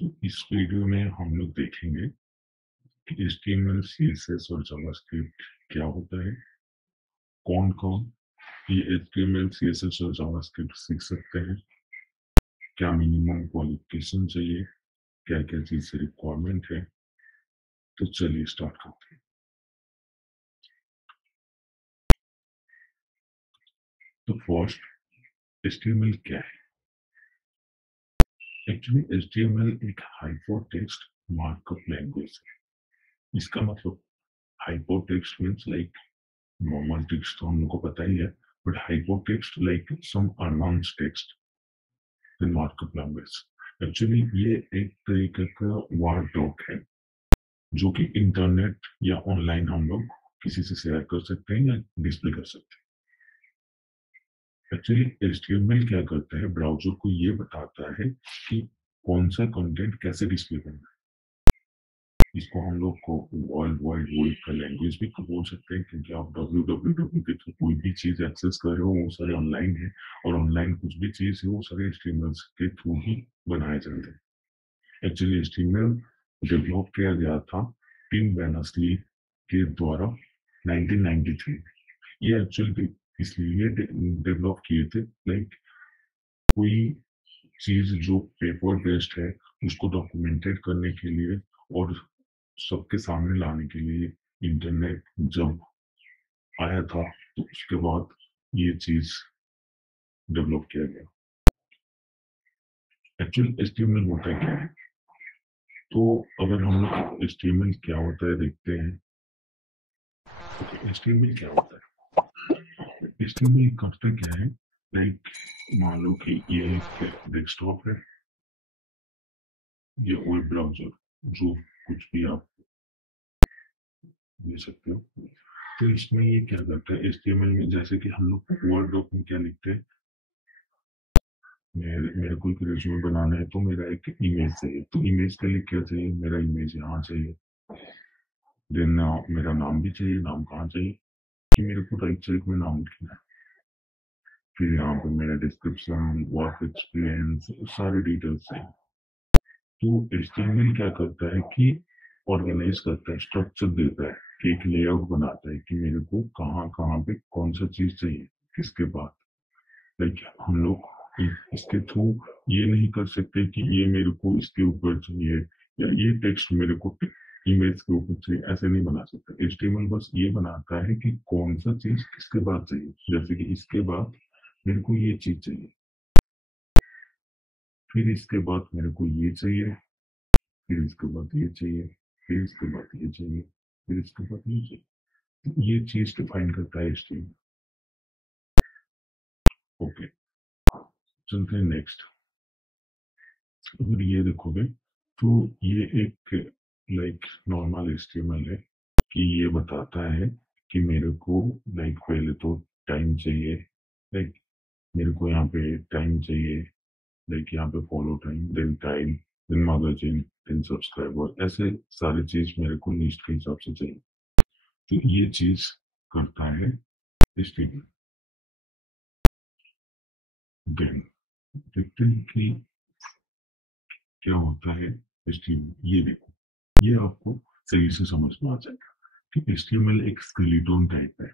तो इस वीडियो में हम लोग देखेंगे कि HTML, CSS और जावास्क्रिप्ट क्या होता है, कौन कौन ये HTML, CSS और जावास्क्रिप्ट सीख सकते हैं, क्या मिनिमम क्वालिफिकेशन चाहिए, क्या क्या चीज से रिक्वायरमेंट है। तो चलिए स्टार्ट करते हैं। तो फर्स्ट, HTML क्या है? एक्चुअली HTML एक हाइपरटेक्स्ट मार्कअप लैंग्वेज है। इसका मतलब hypertext means like normal text तो हम लोग को पता ही है, but hypertext like some unknown text in markup language. Actually ये एक तरीके का वर्ड डॉक है जो कि इंटरनेट या ऑनलाइन हम लोग किसी से शेयर कर सकते हैं या डिस्प्ले कर सकते हैं। एक्चुअली HTML क्या करता है, ब्राउजर को ये बताता है कि कौन सा कंटेंट कैसे डिस्प्ले करना है। इसको हम लोग को वर्ल्ड वाइड वेब का लैंग्वेज भी बोल सकते हैं, क्योंकि आप www के थ्रू कोई भी चीज एक्सेस कर रहे हो वो सारे ऑनलाइन है, और ऑनलाइन कुछ भी चीज है वो सारे HTML के थ्रू ही बनाए जाते हैं। एक्चुअली HTML डेवलप किया गया था टिम बर्नर्स-ली के द्वारा 1993। ये एक्चुअली इसलिए डेवलप किए थे लाइक कोई चीज जो पेपर बेस्ड है उसको डॉक्यूमेंटेड करने के लिए और सबके सामने लाने के लिए। इंटरनेट जब आया था तो उसके बाद ये चीज डेवलप किया गया। एक्चुअली HTML होता क्या है? तो अगर हम लोग HTML क्या होता है देखते हैं। तो HTML क्या होता है? HTML करता क्या है, लाइक मान लो कि ये एक डेस्कटॉप है, ये वेब ब्राउजर जो कुछ भी आप ले सकते हो। तो इसमें ये क्या करता है HTML में, जैसे कि हम लोग वर्ड डॉक में क्या लिखते हैं, मेरे को एक रिज्यूमे बनाना है तो मेरा एक इमेज चाहिए। तो इमेज के लिए क्या चाहिए, मेरा इमेज यहाँ चाहिए। देन मेरा नाम भी चाहिए। नाम कहाँ चाहिए कि मेरे को राइट साइड में नाम लिखना है। फिर यहाँ पे मेरा डिस्क्रिप्शन, वर्क एक्सपीरियंस, सारे डिटेल्स चाहिए। तो HTML क्या करता है कि ऑर्गेनाइज करता है, स्ट्रक्चर देता है, कि एक लेआउट बनाता है कि मेरे को कहाँ कहाँ पे कौन सा चीज चाहिए किसके बाद। लाइक हम लोग इसके थ्रू ये नहीं कर सकते कि ये मेरे को इसके ऊपर चाहिए या ये टेक्स्ट मेरे को इमेज के ऊपर चाहिए, ऐसे नहीं बना सकते। HTML बस ये बनाता है कि कौन सा चीज किसके बाद चाहिए। जैसे कि इसके बाद मेरे को ये चीज चाहिए, फिर इसके बाद मेरे को ये चाहिए, फिर इसके बाद ये चाहिए, फिर इसके बाद ये चाहिए, फिर इसके बाद ये चाहिए। तो ये चीज डिफाइन करता है HTML। ओके, चलते हैं नेक्स्ट। अगर ये देखोगे तो ये एक लाइक नॉर्मल HTML है कि ये बताता है कि मेरे को लाइक पहले तो टाइम चाहिए, लाइक मेरे को यहाँ पे टाइम चाहिए, लाइक यहाँ पे follow time then magazine, then subscriber, ऐसे सारी चीज मेरे को लिस्ट के हिसाब से चाहिए। तो ये चीज करता है HTML। देन देखते हैं कि क्या होता है HTML। ये देखो, ये आपको सही से समझ में आ जाएगा कि HTML एक स्केलेटन टाइप है।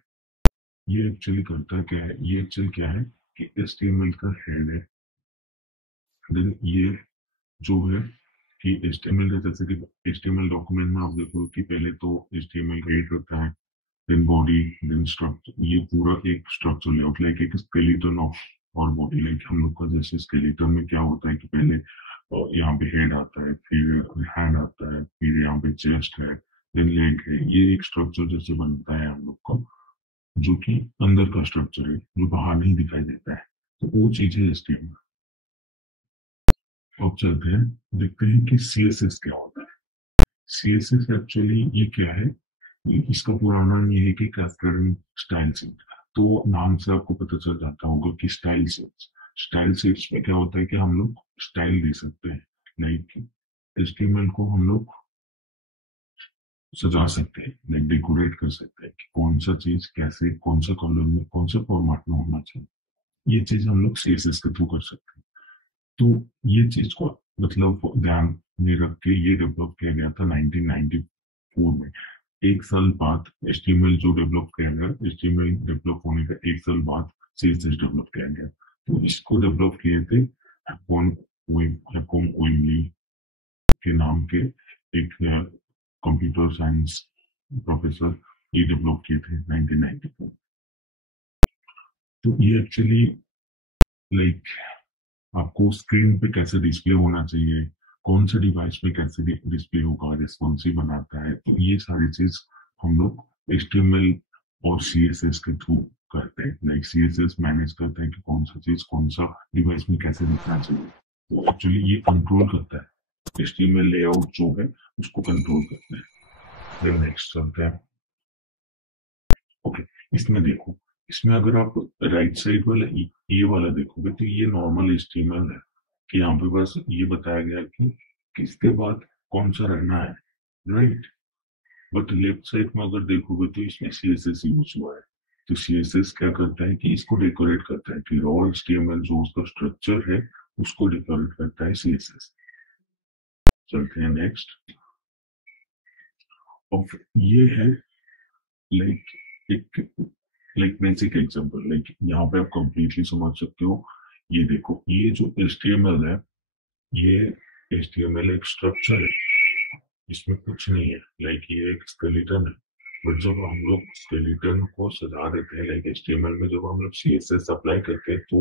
ये एक्चुअली करता क्या है, ये एक्चुअली क्या है कि HTML का हेड है। देन ये जो है कि HTML का, जैसे कि HTML डॉक्यूमेंट में आप देखो कि पहले तो HTML हेड रहता है, देन बॉडी, देन स्ट्रक्चर। ये पूरा एक स्ट्रक्चर लेआउट लाइक एक स्केलेटन ऑफ और बॉडी। लाइक हम लोग का जैसे स्केलेटन में क्या होता है कि पहले यहाँ पे हेड आता है, फिर हैंड आता है, फिर यहाँ पे चेस्ट है, देन लेग है। ये एक स्ट्रक्चर जैसे बनता है हम लोग का, जो कि अंदर का स्ट्रक्चर है जो बाहर नहीं दिखाई देता है। तो वो चीज है HTML। अब चलते हैं, देखते हैं कि CSS क्या होता है। CSS एक्चुअली ये क्या है, इसका पूरा नाम ये है कि कैस्केडिंग स्टाइल शीट। तो नाम से आपको पता चल जाता होगा कि स्टाइल शीट्स में क्या होता है कि हम लोग स्टाइल दे सकते हैं। लाइक HTML को हम लोग सजा सकते हैं, लाइक डेकोरेट कर सकते हैं कि कौन सा चीज कैसे, कौन सा कलर में, कौन सा फॉर्मेट में होना चाहिए। ये चीज हम लोग CSS के थ्रू कर सकते हैं। तो ये चीज को मतलब ध्यान में रख के ये डेवलप किया गया था 1994 में। एक साल बाद HTML जो डेवलप किया गया, HTML डेवलप होने का एक साल बाद CSS डेवलप किया गया। तो इसको डेवलप किए थे हैकोम ओइमली के नाम के एक कंप्यूटर साइंस प्रोफेसर, ये डेवलप किए थे 1994। तो ये एक्चुअली लाइक आपको स्क्रीन पे कैसे डिस्प्ले होना चाहिए, कौन से डिवाइस पे कैसे डिस्प्ले होगा, रेस्पॉन्सिव बनाता है, तो ये सारी चीज हम लोग HTML और CSS के थ्रू करते हैं। लाइक CSS मैनेज करते हैं कि कौन सा चीज कौन सा डिवाइस में कैसे दिखना चाहिए। तो एक्चुअली ये कंट्रोल करता है, HTML लेआउट जो है उसको कंट्रोल करते हैं। फिर नेक्स्ट चलते हैं। ओके, इसमें देखो, इसमें अगर आप राइट साइड वाला ये वाला देखोगे तो ये नॉर्मल HTML है कि यहाँ पे बस ये बताया गया कि किसके बाद कौन सा रहना है, राइट। बट लेफ्ट साइड में अगर देखोगे तो इसमें CSS यूज हुआ है। तो CSS क्या करता है कि इसको डेकोरेट करता है, कि रॉ HTML जो उसका स्ट्रक्चर है उसको डेकोरेट करता है CSS। चलते हैं नेक्स्ट। और ये है लाइक एक लाइक बेसिक एग्जांपल, लाइक यहाँ पे आप कंप्लीटली समझ सकते हो। ये देखो, ये जो HTML है, ये HTML एक स्ट्रक्चर है, इसमें कुछ नहीं है। लाइक ये एक स्केलेटन है। बट जब हम लोग स्केलेटन को सजा देते हैं लाइक HTML में, जब हम लोग CSS अप्लाई करते हैं तो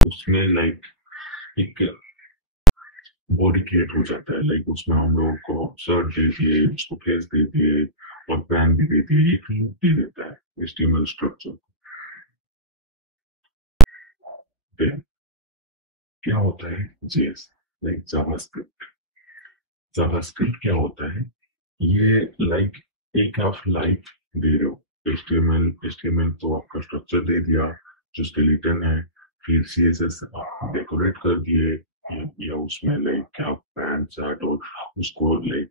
उसमें लाइक एक बॉडी क्रिएट हो जाता है। लाइक उसमें हम लोग को शर्ट दे दिए, उसको फेस दे दिए और पैन भी दे दिए, एक लुक दे देता है HTML स्ट्रक्चर। फिर क्या होता है JS, लाइक जावास्क्रिप्ट। जावास्क्रिप्ट क्या होता है, ये लाइक एक आप लाइफ दे रहे हो। HTML तो आपका स्ट्रक्चर दे दिया जो स्केलेटन है, फिर CSS आप डेकोरेट कर दिए, या उसमें लाइक आप पैन चार्ट और उसको लाइक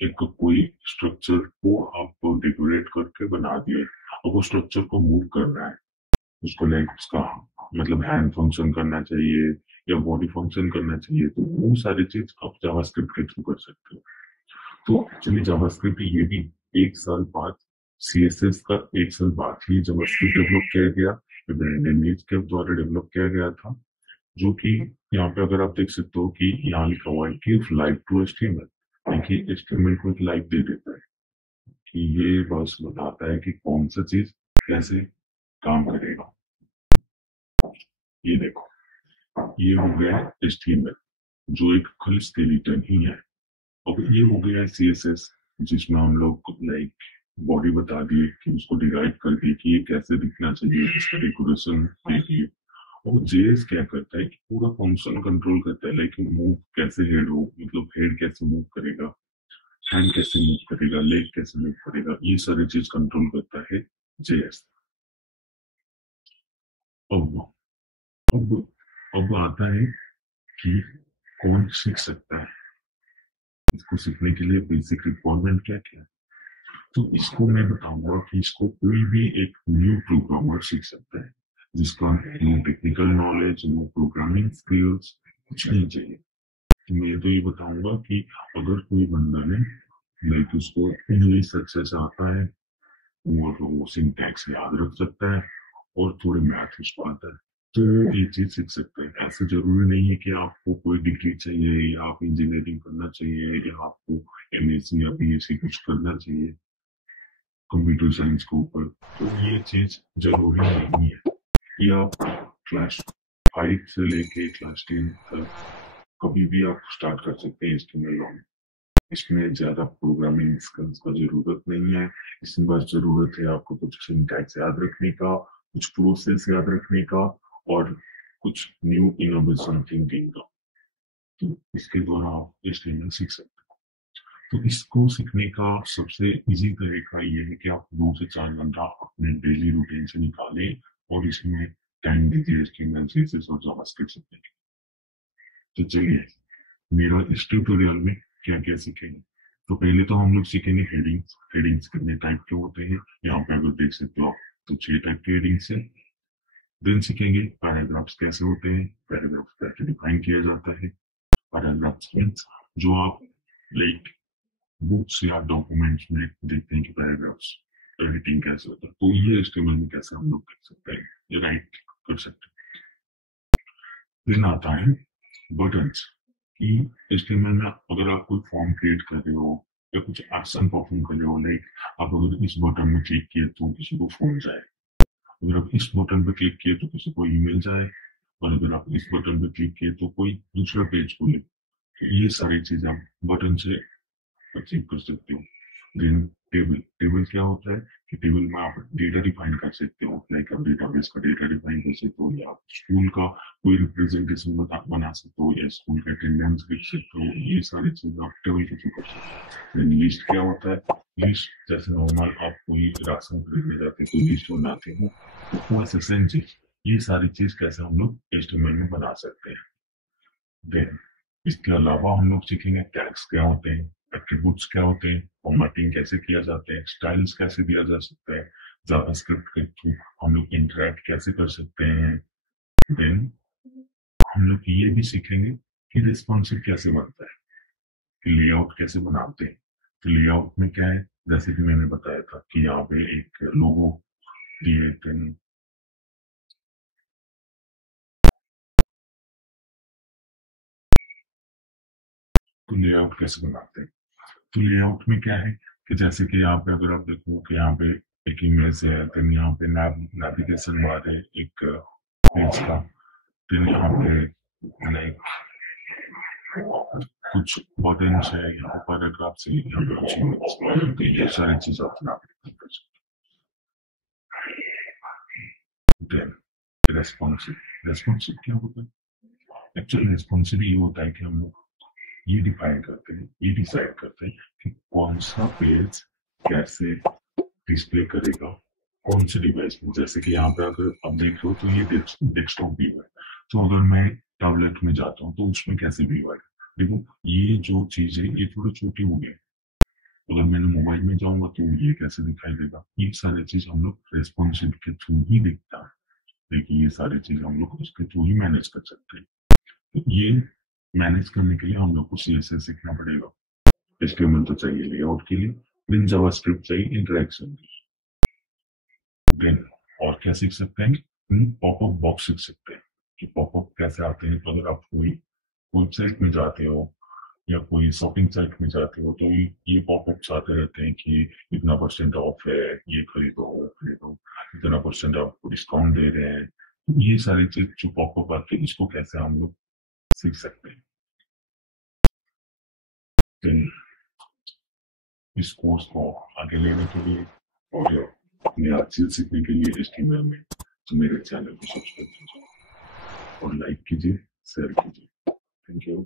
एक कोई स्ट्रक्चर को आप डेकोरेट करके बना दिए। अब वो स्ट्रक्चर को मूव करना है, उसको लाइक उसका मतलब हैंड फंक्शन करना चाहिए या बॉडी फंक्शन करना चाहिए, तो वो सारी चीज आप जावास्क्रिप्ट के थ्रू कर सकते हो। तो एक्चुअली जावास्क्रिप्ट ये भी एक साल बाद, CSS का एक साल बाद ही जावास्क्रिप्ट डेवलप किया गया, ब्रेंडन के द्वारा डेवलप किया गया था। जो कि यहाँ पे अगर आप देख सकते हो कि यहाँ लिखा हुआ है कि लाइव टू HTML, देखिए HTML को एक लाइव दे देता है कि ये बस बताता है कि कौन सा चीज कैसे काम करेगा। ये देखो, ये हो गया HTML जो एक खाली स्केलेटन ही है। अब ये हो गया CSS जिसमें हम लोग लाइक बॉडी बता दिए कि उसको डिराइव कर दिए कि ये कैसे दिखना चाहिए, इसका डेकोरेशन दे दिए। और JS क्या करता है कि पूरा फंक्शन कंट्रोल करता है, लाइक मूव कैसे हेड हो, मतलब हेड कैसे मूव करेगा, हैंड कैसे मूव करेगा, लेग कैसे मूव करेगा, ये सारी चीज कंट्रोल करता है JS। अब अब अब आता है कि कौन सीख सकता है, इसको सीखने के लिए बेसिक रिक्वायरमेंट क्या क्या है। तो इसको मैं बताऊंगा कि इसको कोई भी एक न्यू प्रोग्रामर सीख सकता है, जिसका no technical knowledge, no programming skills, कुछ नहीं चाहिए। तो मैं तो ये बताऊंगा कि अगर कोई बंदा ने लाइक उसको इंग्लिश अच्छे से आता है और वो सिंटैक्स याद रख सकता है और थोड़े मैथ उसको आता है, तो ये चीज सीख सकते हैं। ऐसे जरूरी नहीं है कि आपको कोई डिग्री चाहिए या आप इंजीनियरिंग करना चाहिए या आपको MSc या BSc कुछ करना चाहिए कंप्यूटर साइंस के ऊपर। तो ये चीज जरूरी नहीं है कि आप क्लास 5 से लेके क्लास 10 तक कभी भी आप स्टार्ट कर सकते हैं HTML लॉन्ग। इसमें ज्यादा प्रोग्रामिंग स्किल्स का जरूरत नहीं है। इसमें बस जरूरत है आपको कुछ सिंटैक्स याद रखने का, कुछ प्रोसेस याद रखने का और कुछ न्यू इनोवेशन थिंकिंग का। तो इसके द्वारा आप HTML सीख सकते हैं। तो इसको सीखने का सबसे इजी तरीका ये है कि आप 2 से 4 घंटा अपने डेली रूटीन से निकालें और इसमें टाइम दीजिए HTML CSS और जावास्क्रिप्ट सीखने के। तो चलिए, मेरा इस ट्यूटोरियल में क्या क्या सीखेंगे। तो पहले तो हम लोग सीखेंगे हेडिंग्स। हेडिंग्स कितने टाइप के होते हैं यहाँ पे अगर देख सकते हो आप, तो 6 टाइप के हेडिंग्स है। देन सीखेंगे पैराग्राफ्स कैसे होते हैं, पैराग्राफ्स कैसे डिफाइन किया जाता है। पैराग्राफ्स मीन्स जो आप लाइक बुक्स या डॉक्यूमेंट्स में देखते हैं कि पैराग्राफ्स एडिटिंग कैसे होता है, तो ये एचटीएमएल में कैसे हम लोग कर सकते हैं, ये राइट कर सकते हैं। फिर आता है बटन्स कि एचटीएमएल में अगर आप कोई फॉर्म क्रिएट कर रहे हो या कुछ एक्शन परफॉर्म कर रहे हो, लाइक आप अगर इस बटन में क्लिक किए तो किसी को फोन जाए, अगर आप इस बटन पे क्लिक किए तो किसी को ईमेल जाए, और अगर आप इस बटन पे क्लिक किए तो कोई दूसरा पेज खोले, तो ये सारी चीजें आप बटन से अचीव कर सकते हो। देन टेबल, टेबल क्या होता है कि टेबल में आप डेटा डिफाइन कर सकते हो, लाइक आप डेटाबेस का डेटा डिफाइन कर सकते हो, या आप स्कूल का कोई रिप्रेजेंटेशन बना सकते हो, या स्कूल का अटेंडेंस लिख सकते हो, ये सारी चीजें आप टेबल के थ्रू कर सकते हो। लिस्ट क्या होता है, लिस्ट जैसे नॉर्मल आप कोई राशन खरीदने जाते हैं कोई लिस्ट बनाते हो, तो वैसे सेम चीज, ये सारी चीज कैसे हम लोग एचटीएमएल में बना सकते हैं। देन इसके अलावा हम लोग सीखेंगे टैग्स क्या होते हैं, एट्रीब्यूट्स क्या होते हैं, फॉर्मेटिंग कैसे किया जाता है, स्टाइल्स कैसे दिया जा सकता है, जावास्क्रिप्ट के थ्रू हम लोग इंटरेक्ट कैसे कर सकते हैं। देन हम लोग ये भी सीखेंगे कि रिस्पॉन्सिव कैसे बनता है, कि लेआउट कैसे बनाते हैं। तो लेआउट में क्या है, जैसे कि मैंने बताया था कि यहाँ पे एक लोगो दिए, देन तो लेआउट कैसे बनाते हैं। तो लेआउट में क्या है कि जैसे कि यहाँ पे अगर आप देखो कि यहाँ पे एक इमेज है, देन यहाँ पे नेविगेशन बार है एक पेज का, देन यहाँ पे लाइक कुछ बटन्स है, यहाँ पे पैराग्राफ्स है, यहाँ पे कुछ इमेज, तो ये सारी चीजें अपना देन रेस्पॉन्सिव, रेस्पॉन्सिव क्या होता है, एक्चुअली रेस्पॉन्सिव ये होता है कि हम लोग ये डिफाइन करते हैं, ये डिसाइड करते हैं कि कौन सा पेज कैसे डिस्प्ले करेगा कौन से डिवाइस में। जैसे कि यहाँ पे अगर आप देख रहे हो तो ये डेस्कटॉप व्यू है, तो अगर मैं टैबलेट में जाता हूँ तो उसमें कैसे व्यू आएगा। देखो ये जो चीज है ये थोड़ी छोटी हो गई, अगर मैंने मोबाइल में जाऊंगा तो ये कैसे दिखाई देगा, ये सारी चीज हम लोग रेस्पॉन्सिव के थ्रू ही दिखता है, लेकिन ये सारी चीज हम लोग उसके थ्रू ही मैनेज कर सकते हैं। तो ये मैनेज करने के लिए हम लोग को सीएसएस सीखना पड़ेगा, एचटीएमएल तो चाहिए लेआउट के लिए, देन जावास्क्रिप्ट चाहिए इंटरेक्शन के लिए, देन और क्या सीख सकते हैं, पॉपअप बॉक्स सीख सकते हैं कि पॉपअप कैसे आते हैं। तो अगर आप कोई वेबसाइट में जाते हो या कोई शॉपिंग साइट में जाते हो तो ये पॉपअप्स आते रहते हैं कि इतना परसेंट ऑफ है, ये खरीदो वो खरीदो, इतना परसेंट आपको डिस्काउंट दे रहे हैं। तो ये सारी चीज जो पॉपअप आती है इसको कैसे हम लोग सीख सकते हैं। Then इस कोर्स को आगे लेने के लिए और नया चीज सीखने के लिए एचटीएमएल में तो मेरे चैनल को सब्सक्राइब कीजिए और लाइक कीजिए, शेयर कीजिए। Thank you.